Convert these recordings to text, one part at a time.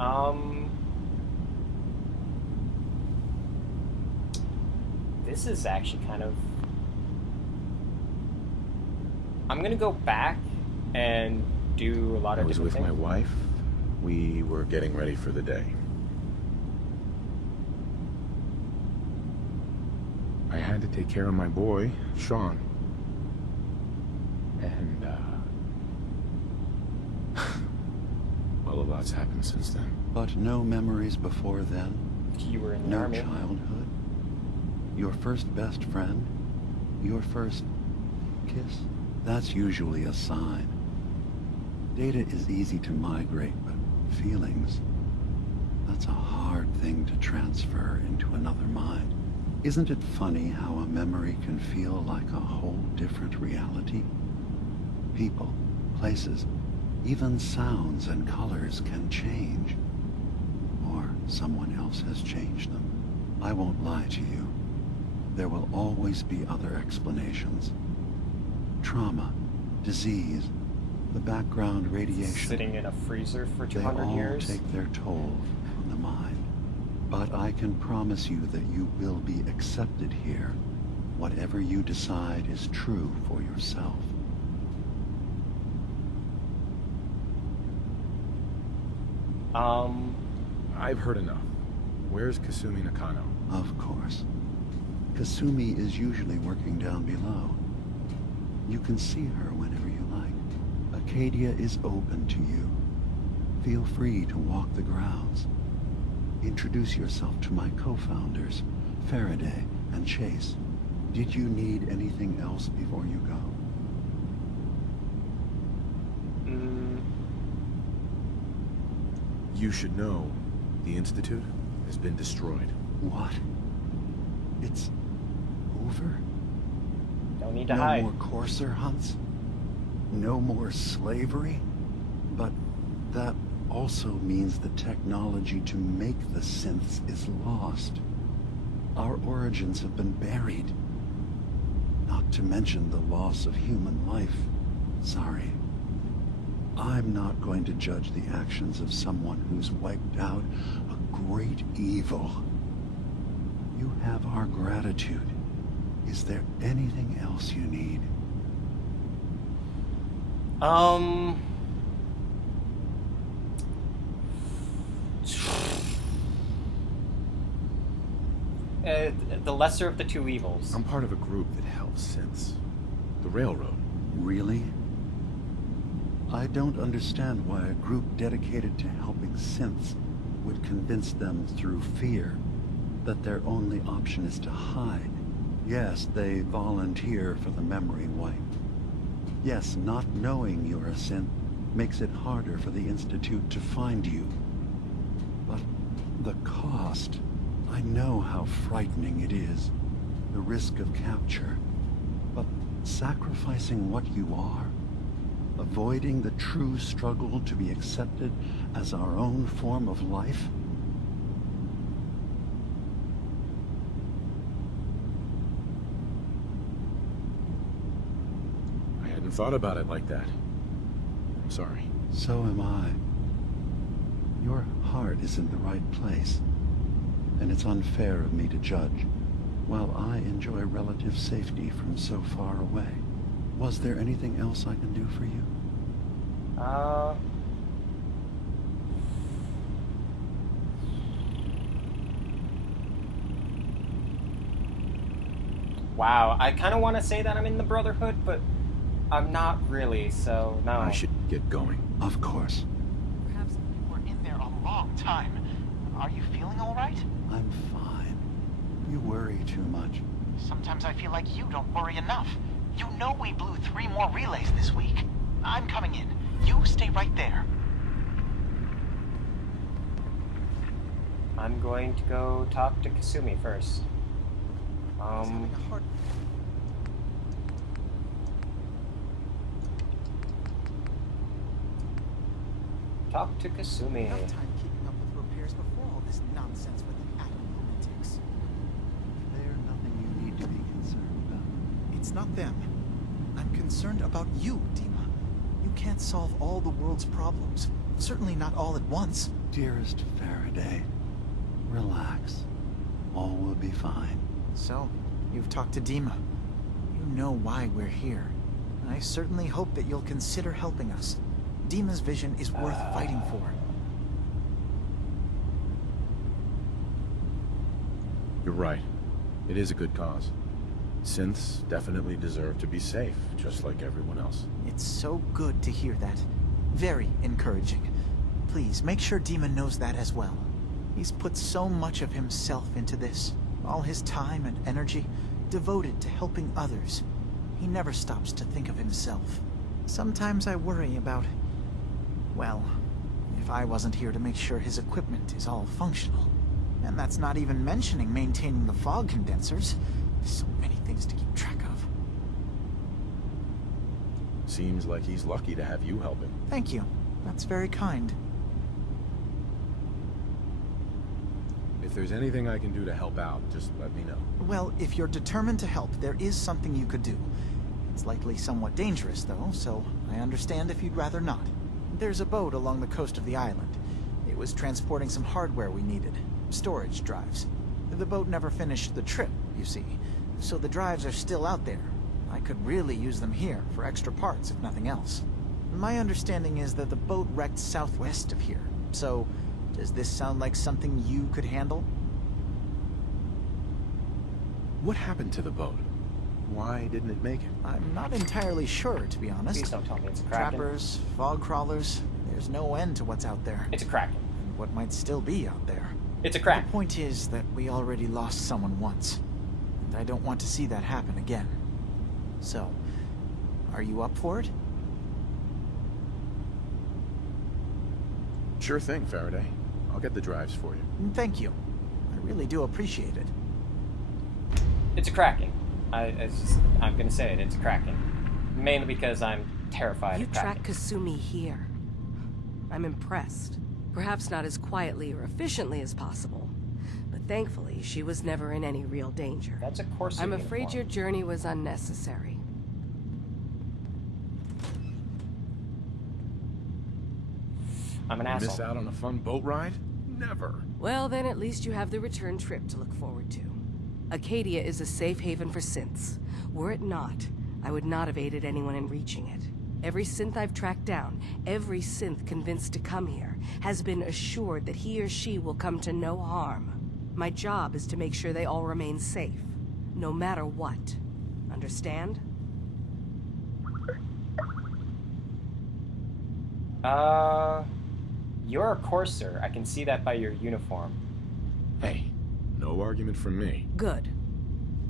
Um, this is actually kind of... I'm gonna go back and do a lot I of was different with my things. wife. We were getting ready for the day. I had to take care of my boy, Sean. And, well, a lot's happened since then. But no memories before then? You were in the No army. childhood? Your first best friend? Your first kiss? That's usually a sign. Data is easy to migrate, but feelings, that's a hard thing to transfer into another mind. Isn't it funny how a memory can feel like a whole different reality? People, places, even sounds and colors can change. Or someone else has changed them. I won't lie to you. There will always be other explanations. Trauma, disease, the background radiation. Sitting in a freezer for They 200 all years. take their toll on the mind. But I can promise you that you will be accepted here. Whatever you decide is true for yourself. I've heard enough. Where's Kasumi Nakano? Of course. Kasumi is usually working down below. You can see her whenever you like. Acadia is open to you. Feel free to walk the grounds. Introduce yourself to my co-founders, Faraday and Chase. Did you need anything else before you go? You should know, the Institute has been destroyed. What? It's over? Don't need to No hide. more courser hunts? No more slavery? But that also means the technology to make the synths is lost. Our origins have been buried. Not to mention the loss of human life. Sorry. I'm not going to judge the actions of someone who's wiped out a great evil. You have our gratitude. Is there anything else you need? The lesser of the two evils. I'm part of a group that helps synths. The Railroad. Really? I don't understand why a group dedicated to helping synths would convince them through fear that their only option is to hide. Yes, they volunteer for the memory wipe. Yes, not knowing you're a synth makes it harder for the Institute to find you. But the cost, I know how frightening it is. The risk of capture. But sacrificing what you are, avoiding the true struggle to be accepted as our own form of life? I hadn't thought about it like that. I'm sorry. So am I. Your heart is in the right place, and it's unfair of me to judge, while I enjoy relative safety from so far away. Was there anything else I can do for you? Wow, I kind of want to say that I'm in the Brotherhood, but I'm not really, so no. I should get going. Of course. Perhaps you were in there a long time. Are you feeling all right? I'm fine. You worry too much. Sometimes I feel like you don't worry enough. You know we blew 3 more relays this week. I'm coming in. You stay right there. I'm going to go talk to Kasumi first. Having a hard Talk to Kasumi. enough time keeping up with repairs before all this nonsense with the atom lunatics. There's nothing you need to be concerned about. It's not them. I'm concerned about you, Dima. You can't solve all the world's problems. Certainly not all at once. Dearest Faraday, relax. All will be fine. So, you've talked to Dima. You know why we're here. I certainly hope that you'll consider helping us. Dima's vision is worth fighting for. You're right. It is a good cause. Synths definitely deserve to be safe, just like everyone else. It's so good to hear that. Very encouraging. Please, make sure Dima knows that as well. He's put so much of himself into this. All his time and energy devoted to helping others. He never stops to think of himself. Sometimes I worry about... well, if I wasn't here to make sure his equipment is all functional. And that's not even mentioning maintaining the fog condensers. So many things to keep track of. Seems like he's lucky to have you help him. Thank you. That's very kind. If there's anything I can do to help out, just let me know. Well, if you're determined to help, there is something you could do. It's likely somewhat dangerous, though, so I understand if you'd rather not. There's a boat along the coast of the island. It was transporting some hardware we needed. Storage drives. The boat never finished the trip, you see, so the drives are still out there. I could really use them here for extra parts, if nothing else. My understanding is that the boat wrecked southwest of here, so does this sound like something you could handle? What happened to the boat? Why didn't it make it? I'm not entirely sure, to be honest. Please don't tell me it's a Kraken. Trappers, fog crawlers, there's no end to what's out there. It's a Kraken. And what might still be out there. It's a The Kraken. point is that we already lost someone once, and I don't want to see that happen again. So, are you up for it? Sure thing, Faraday. I'll get the drives for you. Thank you. I really do appreciate it. It's a Kraken. I'm gonna say it. It's a Kraken. Mainly because I'm terrified You of track Krakens. Kasumi here. I'm impressed. Perhaps not as quietly or efficiently as possible, but thankfully she was never in any real danger. That's a Corsair I'm afraid uniform. your journey was unnecessary. I'm an You asshole. miss out on a fun boat ride? Never. Well, then at least you have the return trip to look forward to. Acadia is a safe haven for synths. Were it not, I would not have aided anyone in reaching it. Every synth I've tracked down, every synth convinced to come here, has been assured that he or she will come to no harm. My job is to make sure they all remain safe, no matter what. Understand? You're a Corsair. I can see that by your uniform. Hey, no argument from me. Good.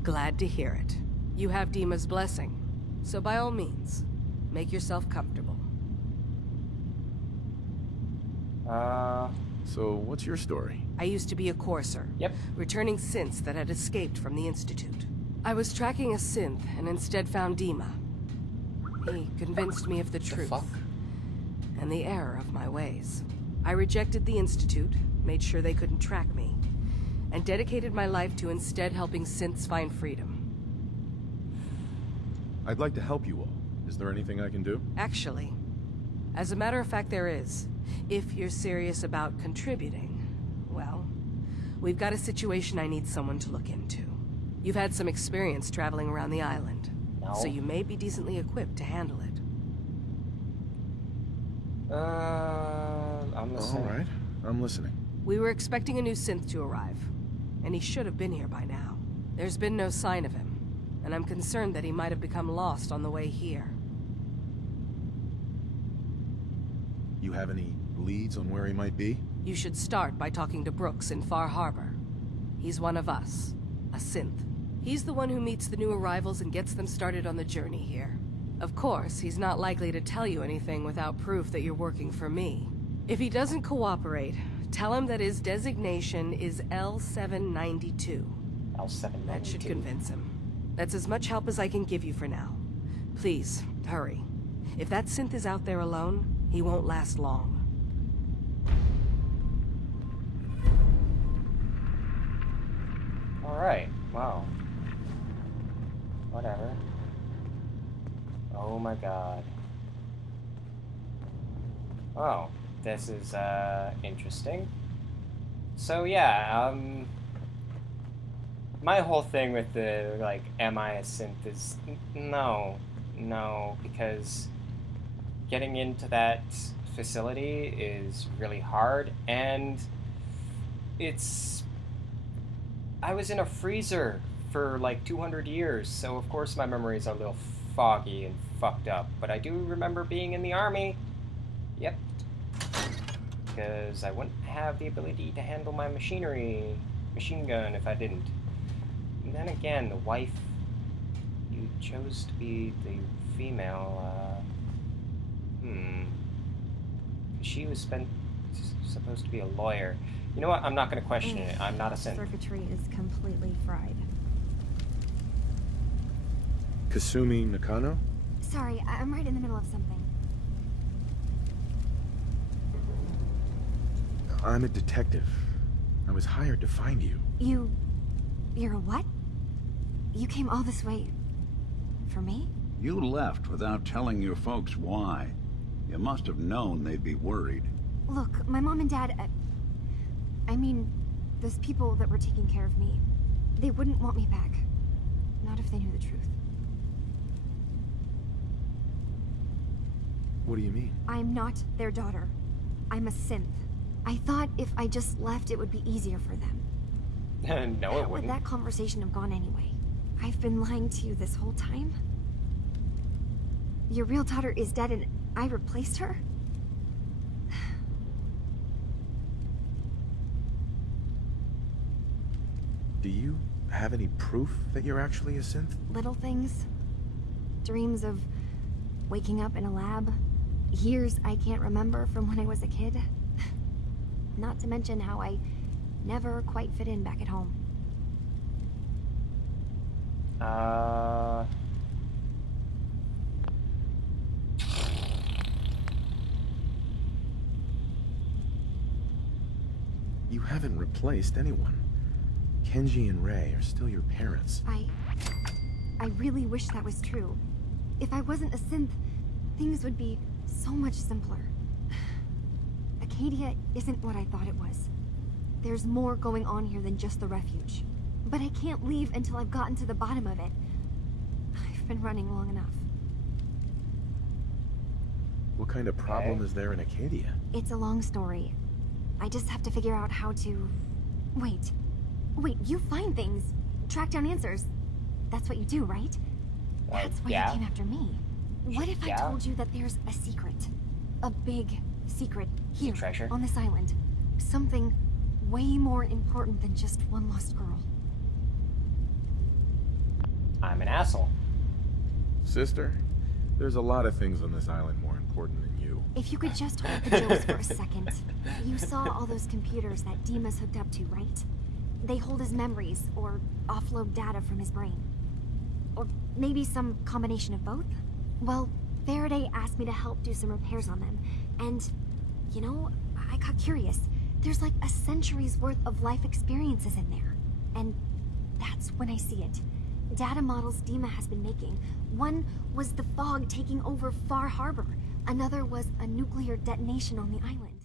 Glad to hear it. You have Dima's blessing, so by all means, make yourself comfortable. So, what's your story? I used to be a Corsair. Yep. Returning synths that had escaped from the Institute. I was tracking a synth and instead found Dima. He convinced me of the truth. fuck? And the error of my ways. I rejected the Institute, made sure they couldn't track me, and dedicated my life to instead helping synths find freedom. I'd like to help you all. Is there anything I can do? Actually, as a matter of fact, there is. If you're serious about contributing, well, we've got a situation I need someone to look into. You've had some experience traveling around the island, No. so you may be decently equipped to handle it. I'm listening. All right, I'm listening. We were expecting a new synth to arrive, and he should have been here by now. There's been no sign of him, and I'm concerned that he might have become lost on the way here. You have any leads on where he might be? You should start by talking to Brooks in Far Harbor. He's one of us, a synth. He's the one who meets the new arrivals and gets them started on the journey here. Of course, he's not likely to tell you anything without proof that you're working for me. If he doesn't cooperate, tell him that his designation is L792. L792. That should convince him. That's as much help as I can give you for now. Please, hurry. If that synth is out there alone, he won't last long. Alright, wow. Whatever. Oh my god. Oh, This is interesting. So yeah, my whole thing with the like, am I a synth is no, because getting into that facility is really hard, and I was in a freezer for like 200 years, so of course my memories are a little foggy and fucked up, but I do remember being in the army. Yep. Because I wouldn't have the ability to handle my machine gun if I didn't. And then again, the wife, you chose to be the female, she was supposed to be a lawyer. You know what? I'm not going to question it. I'm not a synth. Circuitry is completely fried. Kasumi Nakano? Sorry, I'm right in the middle of something. I'm a detective. I was hired to find you. You're a what? You came all this way... for me? You left without telling your folks why. You must have known they'd be worried. Look, my mom and dad... I mean, those people that were taking care of me, they wouldn't want me back. Not if they knew the truth. What do you mean? I'm not their daughter. I'm a synth. I thought if I just left, it would be easier for them. No, How it would wouldn't. that conversation have gone anyway? I've been lying to you this whole time? Your real daughter is dead and I replaced her? Do you have any proof that you're actually a synth? Little things. Dreams of waking up in a lab. Years I can't remember from when I was a kid. Not to mention how I never quite fit in back at home. You haven't replaced anyone. Kenji and Rei are still your parents. I really wish that was true. If I wasn't a synth, things would be so much simpler. Acadia isn't what I thought it was. There's more going on here than just the refuge. But I can't leave until I've gotten to the bottom of it. I've been running long enough. What kind of problem is there in Acadia? It's a long story. I just have to figure out how to... Wait, you find things. Track down answers. That's what you do, right? That's why you came after me. What if I told you that there's a secret? A big secret here Treasure? on this island. Something way more important than just one lost girl. I'm an asshole. Sister, there's a lot of things on this island more important than you. If you could just hold the jokes for a second. You saw all those computers that Dima's hooked up to, right? They hold his memories, or offload data from his brain. Or maybe some combination of both? Well, Faraday asked me to help do some repairs on them, and, you know, I got curious. There's like a century's worth of life experiences in there. And that's when I see it. Data models Dima has been making. One was the fog taking over Far Harbor. Another was a nuclear detonation on the island.